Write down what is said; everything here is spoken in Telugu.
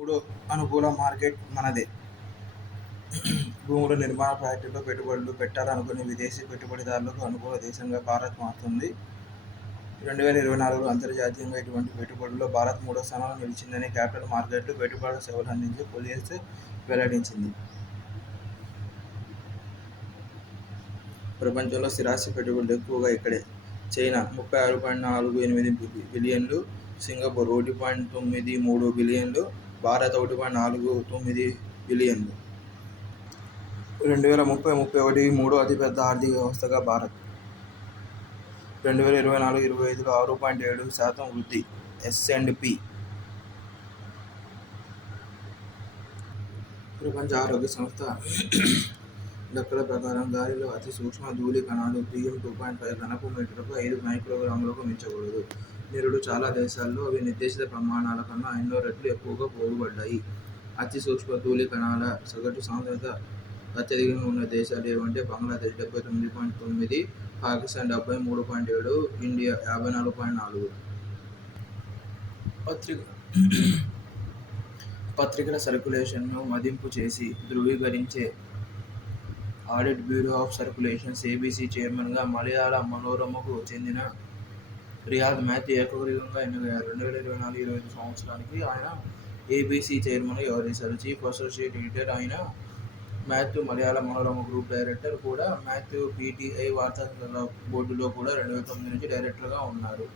మూడో అనుకూల మార్కెట్ మనదే. భూముల నిర్మాణ ప్రాజెక్టుల్లో పెట్టుబడులు పెట్టాలనుకునే విదేశీ పెట్టుబడిదారులకు అనుకూల దేశంగా భారత్ మారుతోంది. 2024లో అంతర్జాతీయంగా ఇటువంటి పెట్టుబడుల్లో భారత్ మూడో స్థానంలో నిలిచిందని క్యాపిటల్ మార్కెట్లు పెట్టుబడుల సేవలు అందించే కొలియస్ వెల్లడించింది. ప్రపంచంలో స్థిరాస్తి పెట్టుబడులు ఎక్కువగా ఇక్కడే. చైనా 36.48 బిలియన్లు, సింగపూర్ 1.93 బిలియన్లు, భారత్ 1.49 బిలియన్లు. 2030-31 మూడో అతిపెద్ద ఆర్థిక వ్యవస్థగా భారత్. 2024-25లో 6.7% వృద్ధి. S&P ప్రపంచ ఆరోగ్య సంస్థ లెక్కల ప్రకారం గాలిలో అతి సూక్ష్మ ధూళి కణాలు PM2.5 ఘనపు మీటరుకు 5 మైక్రోగ్రాములకు మించకూడదు. నిరుడు చాలా దేశాల్లో అవి నిర్దేశిత ప్రమాణాల కన్నా ఎన్నో రెట్లు ఎక్కువగా పోగుపడ్డాయి. అతి సూక్ష్మ ధూళి కణాల సగటు సాంద్రత అత్యధికంగా ఉన్న దేశాలు ఏవంటే బంగ్లాదేశ్ 79.9, పాకిస్తాన్ 73.7, ఇండియా 54.4. పత్రికల సర్క్యులేషన్ను మదింపు చేసి ధృవీకరించే audit bureau of circulations ABC చైర్మన్గా మలయాళ మనోరమకు చెందిన రియాద్ మాథ్యూ ఏకగ్రీవంగా ఎన్నికయ్యారు. 2024-25 సంవత్సరానికి ఆయన ABC చైర్మన్గా వ్యవహరిస్తారు. చీఫ్ అసోసియేట్ ఎడిటర్ అయిన మాథ్యూ మలయాళ మనోరమ గ్రూప్ డైరెక్టర్ కూడా. మాథ్యూ PTI వార్తా బోర్డులో కూడా 2009 నుంచి డైరెక్టర్గా ఉన్నారు.